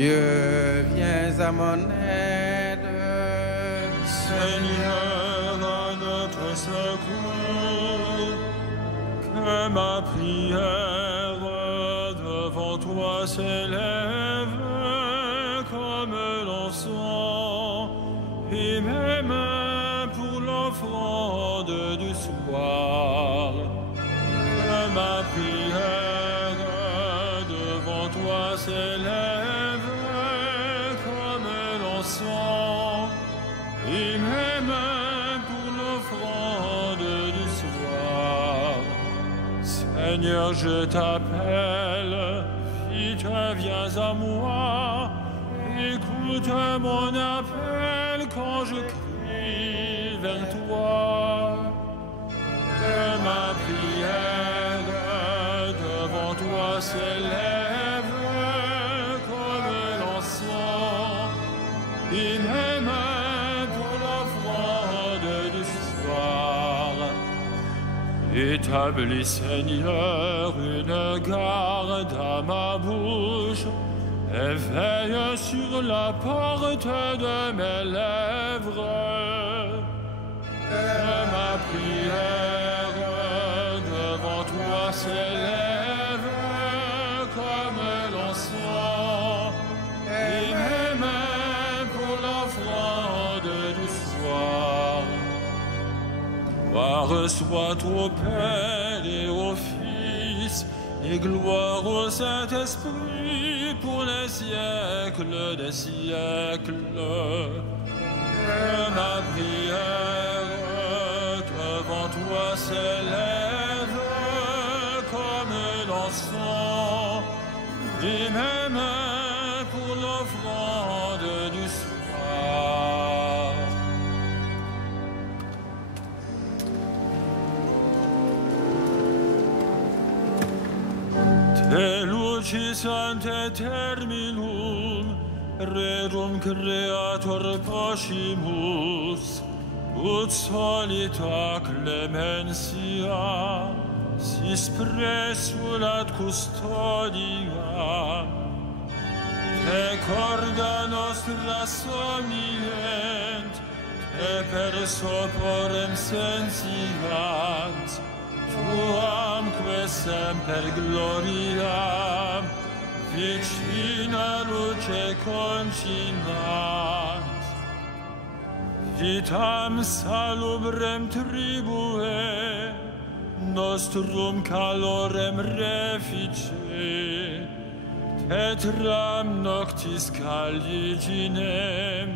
Dieu, viens à mon aide. Seigneur, à notre secours, que ma prière devant toi s'élève comme l'encens, et mes mains pour l'offrande du soir. Que ma prière devant toi s'élève comme l'encens, et mes mains pour l'offrande du soir. Seigneur, je t'appelle, vite viens à moi, écoute mon appel quand je crie vers toi. Que ma prière devant toi s'élève comme l'encens, et mes mains pour l'offrande du soir. Établis, Seigneur, une garde à ma bouche, et veille sur la porte de mes lèvres. Que ma prière devant toi s'élève comme l'encens, et mes mains pour l'offrande du soir. Gloire soit au Père et au Fils, et gloire au Saint-Esprit pour les siècles des siècles. Que ma prière devant toi s'élève comme l'encens, et mes mains pour l'offrande du soir. Te lucis ante terminum, rerum creator poscimus, ut solita clementia, sis presulat custodia. Te corda nostra somnient, te per soporem sensiant, tuamque semper gloriam, vicina luce concinant. Vitam salubrem tribue, nostrum calorem refice, tetram noctis caliginem,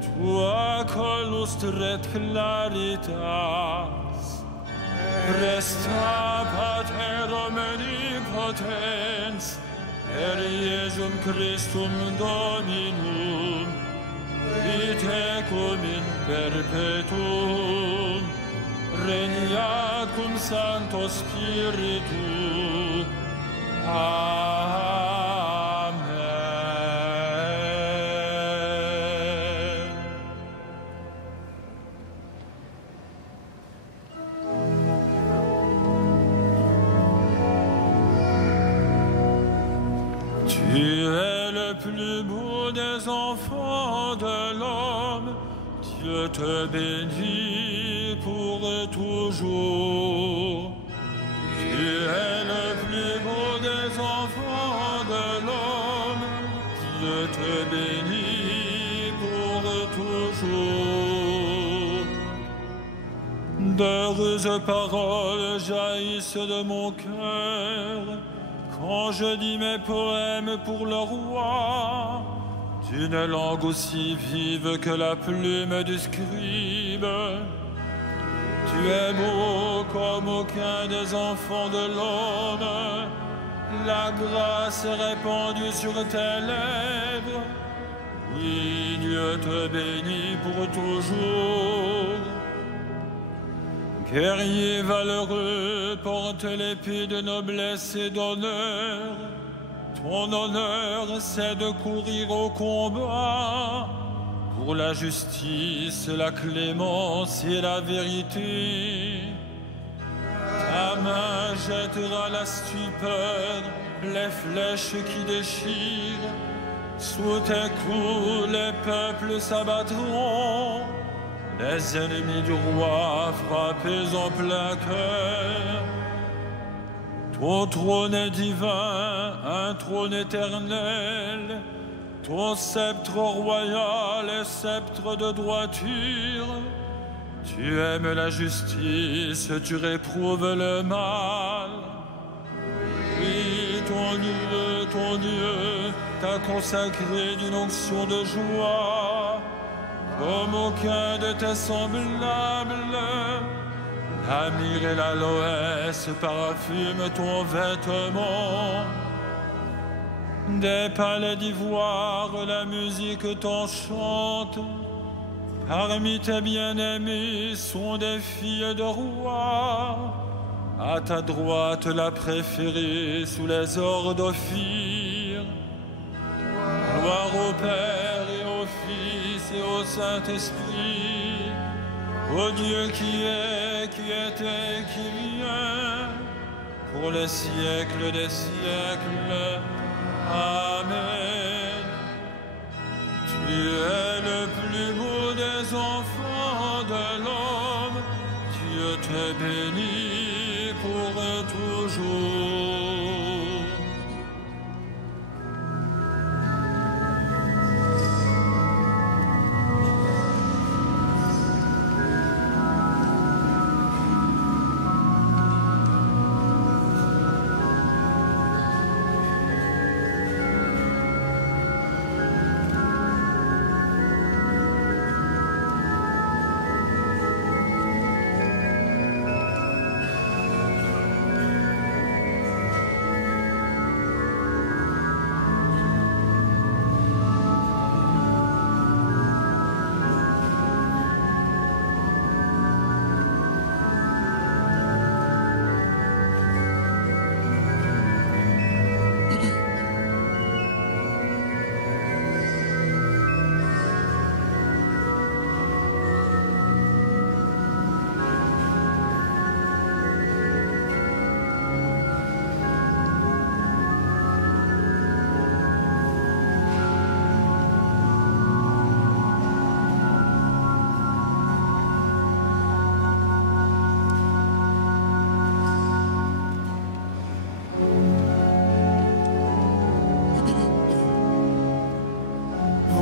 tua colustret claritas. Presta Pater omnipotens, per Iesum Christum Dominum, vitecum in perpetuum, regna cum Sancto Spiritu. Amen. Tu es le plus beau des enfants de l'homme, Dieu te bénit pour toujours. Tu es le plus beau des enfants de l'homme, Dieu te bénit pour toujours. D'heureuses paroles jaillissent de mon cœur, quand je dis mes poèmes pour le roi, d'une langue aussi vive que la plume du scribe. Tu es beau comme aucun des enfants de l'homme, la grâce est répandue sur tes lèvres. Oui, Dieu te bénit pour toujours. Guerrier valeureux, porte l'épée de noblesse et d'honneur. Ton honneur, c'est de courir au combat pour la justice, la clémence et la vérité. Ta main jettera la stupeur, les flèches qui déchirent, Sous tes coups, les peuples s'abattront, les ennemis du roi frappés en plein cœur. Ton trône est divin, un trône éternel. Ton sceptre royal est sceptre de droiture. Tu aimes la justice, tu réprouves le mal. Oui, ton Dieu t'a consacré d'une onction de joie, comme aucun de tes semblables. La myrrhe et l'aloès parfument ton vêtement. Des palais d'ivoire, la musique t'enchante. Parmi tes bien-aimés sont des filles de rois. À ta droite, la préférée sous les ors d'Ophir. Gloire au Père et au Fils et au Saint-Esprit, au Dieu qui était et qui vient, pour les siècles des siècles. Amen. Tu es le plus beau des enfants de l'homme. Dieu te bénit pour toujours.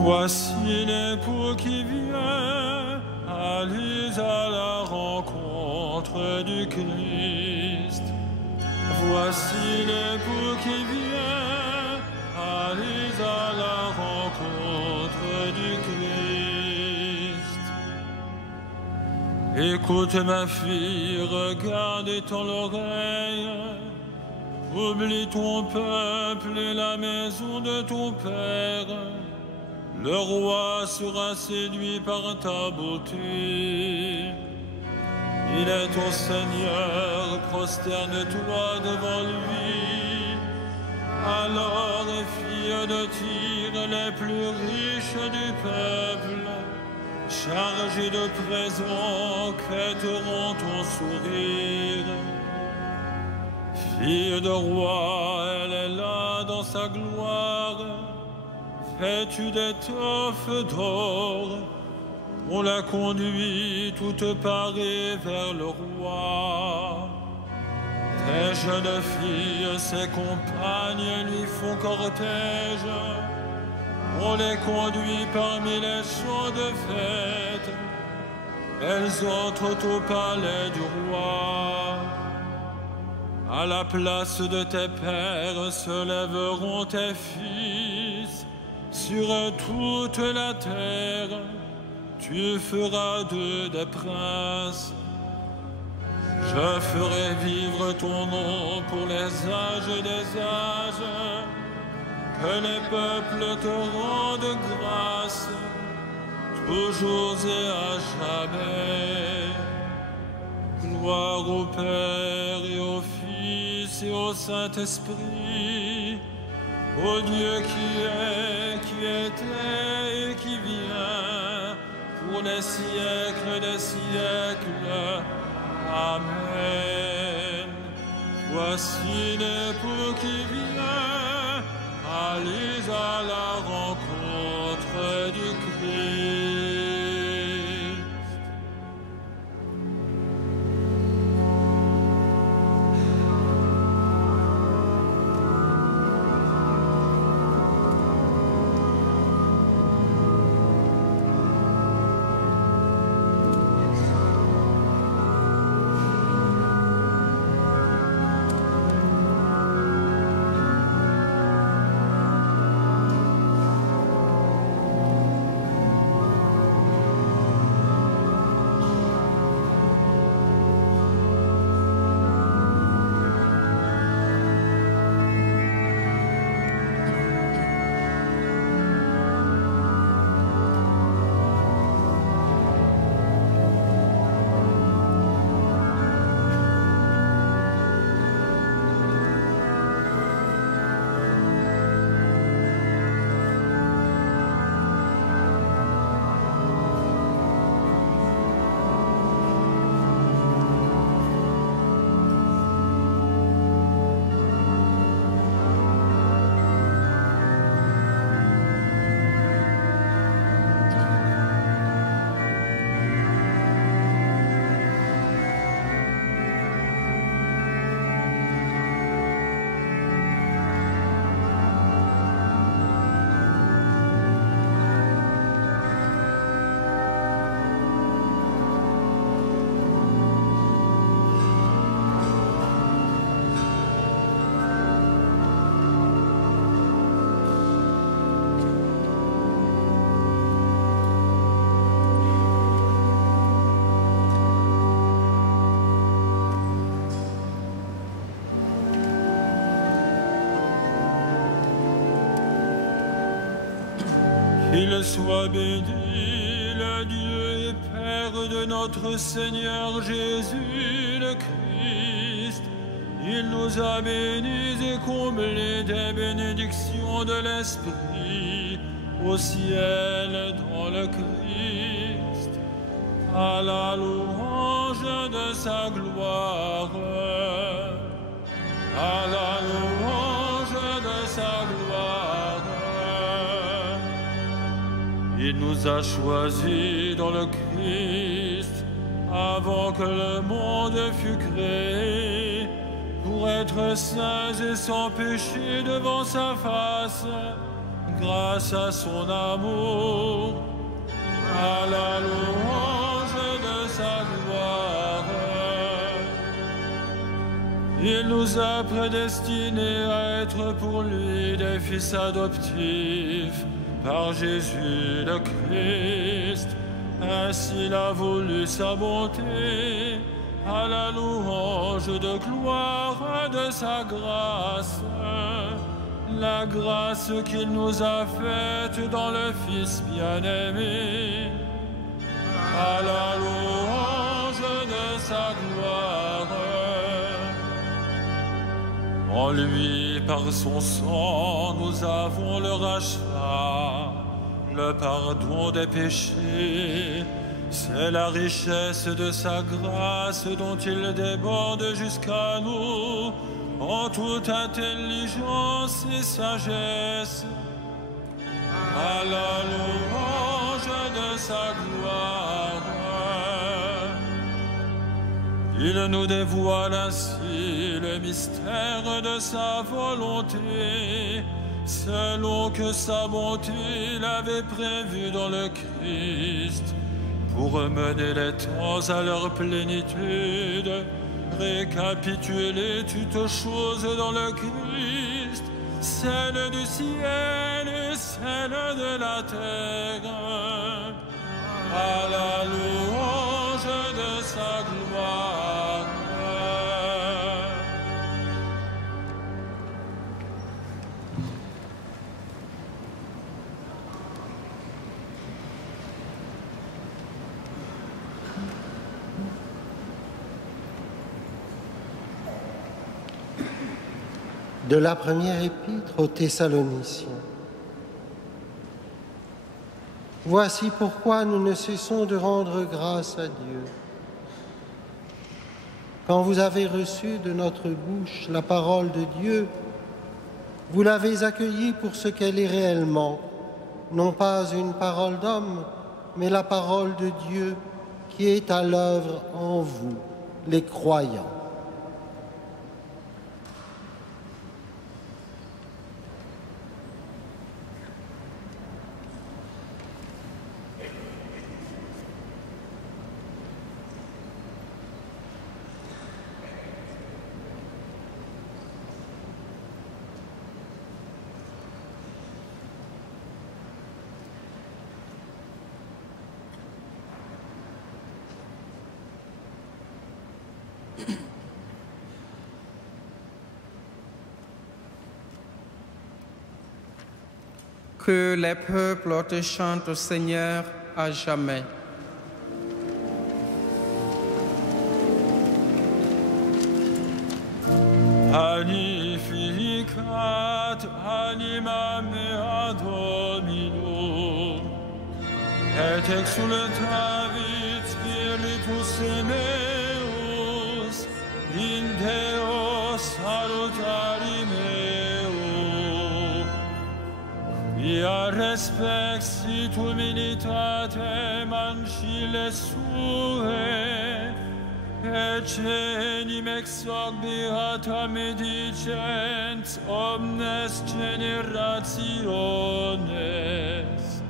Voici l'époux qui vient, allez à la rencontre du Christ. Voici l'époux qui vient, allez à la rencontre du Christ. Écoute ma fille, regarde et tends l'oreille. Oublie ton peuple et la maison de ton père. Le roi sera séduit par ta beauté. Il est ton Seigneur, prosterne-toi devant lui. Alors les filles de Tyr, les plus riches du peuple, chargées de présents, quêteront ton sourire. Fille de roi, elle est là dans sa gloire. Vêtue d'étoffes d'or, on la conduit toute parée vers le roi. Tes jeunes filles, ses compagnes lui font cortège. On les conduit parmi les champs de fête. Elles entrent au palais du roi. À la place de tes pères se lèveront tes fils. Sur toute la terre, tu feras d'eux des princes. Je ferai vivre ton nom pour les âges des âges. Que les peuples te rendent grâce, toujours et à jamais. Gloire au Père et au Fils et au Saint-Esprit, au Dieu qui était et qui vient, pour les siècles des siècles. Amen. Voici l'époux qui vient, allez à la rencontre Qu'il soit béni, le Dieu et Père de notre Seigneur Jésus le Christ. Il nous a bénis et comblés des bénédictions de l'Esprit au ciel dans le Christ, à la louange de sa gloire, à la louange de sa gloire. Il nous a choisis dans le Christ avant que le monde fût créé, pour être saints et sans péché devant sa face, grâce à son amour, à la louange de sa gloire. Il nous a prédestinés à être pour lui des fils adoptifs par Jésus le Christ. Ainsi il a voulu sa bonté, à la louange de gloire de sa grâce, la grâce qu'il nous a faite dans le Fils bien-aimé, à la louange de sa gloire. En lui, par son sang, nous avons le rachat, le pardon des péchés. C'est la richesse de sa grâce dont il déborde jusqu'à nous en toute intelligence et sagesse, à la louange de sa gloire. Il nous dévoile ainsi le mystère de sa volonté, selon que sa bonté l'avait prévu dans le Christ, pour mener les temps à leur plénitude, récapituler toutes choses dans le Christ, celles du ciel et celles de la terre, à la louange de sa gloire. De la première épître aux Thessaloniciens. Voici pourquoi nous ne cessons de rendre grâce à Dieu. Quand vous avez reçu de notre bouche la parole de Dieu, vous l'avez accueillie pour ce qu'elle est réellement, non pas une parole d'homme, mais la parole de Dieu qui est à l'œuvre en vous, les croyants. Que les peuples te chantent au Seigneur à jamais. Magnificat anima mea Domino, et exultavit spiritus meus, in Deo salutari meo. Via respexit humilitatem ancile sue, Ecenim ex hoc beata medicens omnes generationes.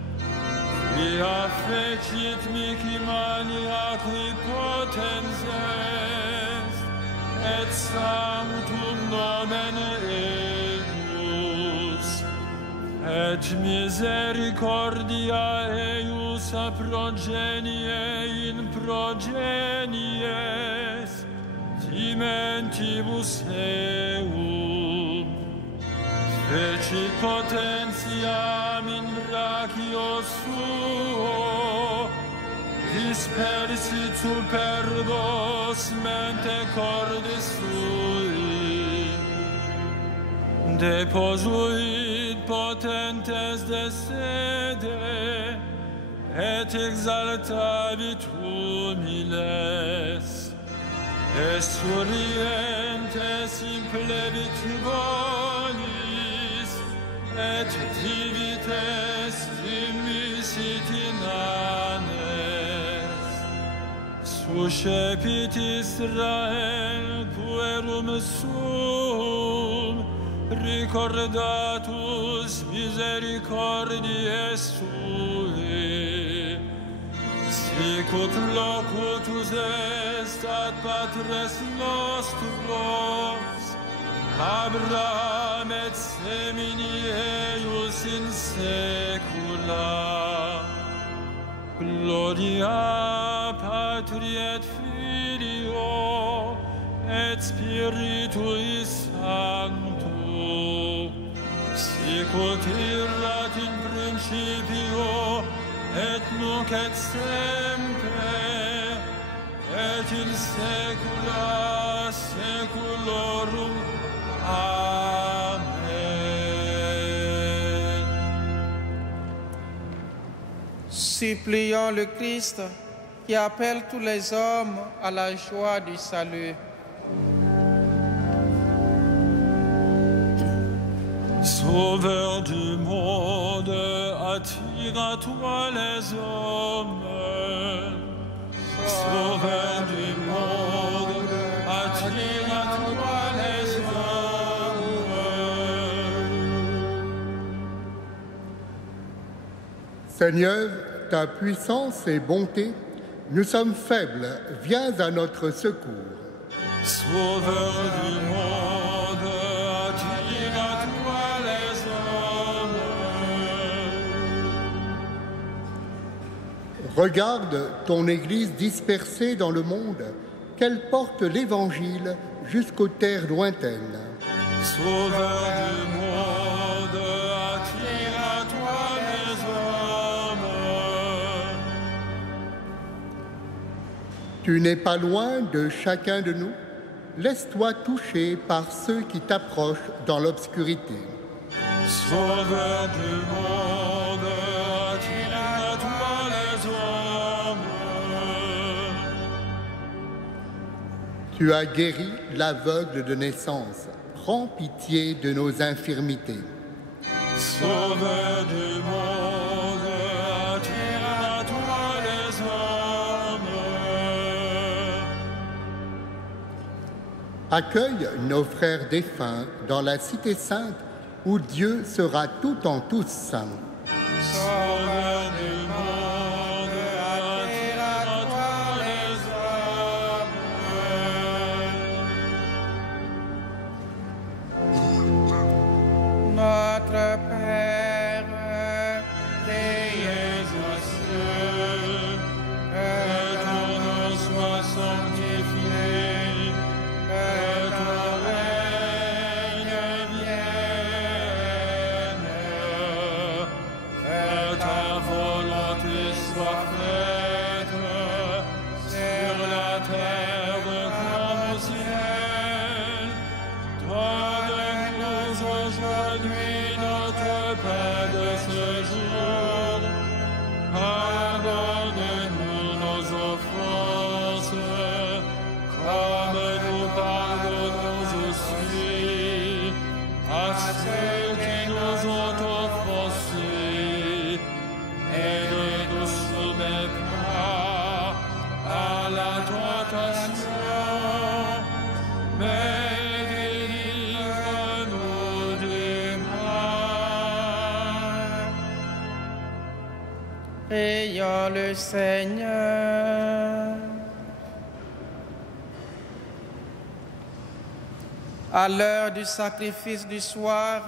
Via fecit mihi mania qui potens est, et sanctum nomen eius, et misericordia eius a progenie in progenies, dimentibus eum, fecit potentiam in brachio suo, dispersit superbos mente corde sui, deposuit potentes de sede, et exaltavit humiles, Esurientes implevit bonis, et divites dimisit inanes. Suscepit Israel puerum sum, recordatus misericordiae sui. Sicut locutus est ad patres nostros, Abraham et semini eius in saecula. Gloria Patri et Filio et Spiritui Sancto, sicut erat in principio et nunc et semper, et in saecula saeculorum. Amen. Supplions le Christ qui appelle tous les hommes à la joie du salut. Sauveur du monde, attire à toi les hommes. Sauveur du monde, attire à toi les hommes. Seigneur, ta puissance et bonté, nous sommes faibles, viens à notre secours. Sauveur du monde, attire à toi les hommes. Regarde ton Église dispersée dans le monde, qu'elle porte l'Évangile jusqu'aux terres lointaines. Sauveur du monde, attire à toi les hommes. Tu n'es pas loin de chacun de nous. Laisse-toi toucher par ceux qui t'approchent dans l'obscurité. Sauveur du monde, attire à toi les hommes. Tu as guéri l'aveugle de naissance. Prends pitié de nos infirmités. Sauveur du monde, attire à toi les hommes. Accueille nos frères défunts dans la cité sainte où Dieu sera tout en tous saint. Sauveur du monde, attire à toi les hommes. Notre Père, qui es aux cieux, que ton nom soit sanctifié, que ton règne vienne, que ta volonté soit faite sur la terre comme au ciel. Donne-nous aujourd'hui notre pain de ce jour. Pardonne-nous nos offenses, comme nous pardonnons aussi à ceux qui nous ont offensés. Et ne nous soumets pas à la tentation, mais délivre-nous du mal. Prions le Seigneur. À l'heure du sacrifice du soir,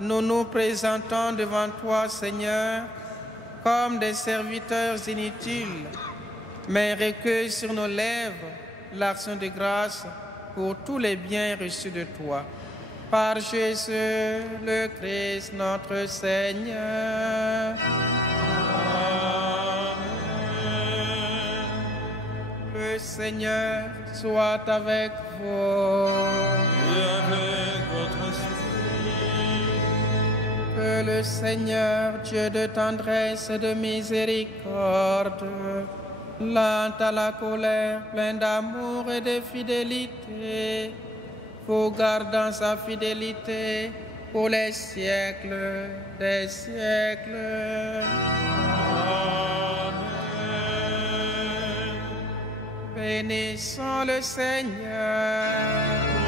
nous nous présentons devant toi, Seigneur, comme des serviteurs inutiles, mais recueille sur nos lèvres l'action de grâce pour tous les biens reçus de toi. Par Jésus le Christ notre Seigneur. Le Seigneur soit avec vous. Et avec votre esprit. Que le Seigneur, Dieu de tendresse et de miséricorde, lent à la colère, plein d'amour et de fidélité, vous garde dans sa fidélité pour les siècles des siècles. Bénissons le Seigneur.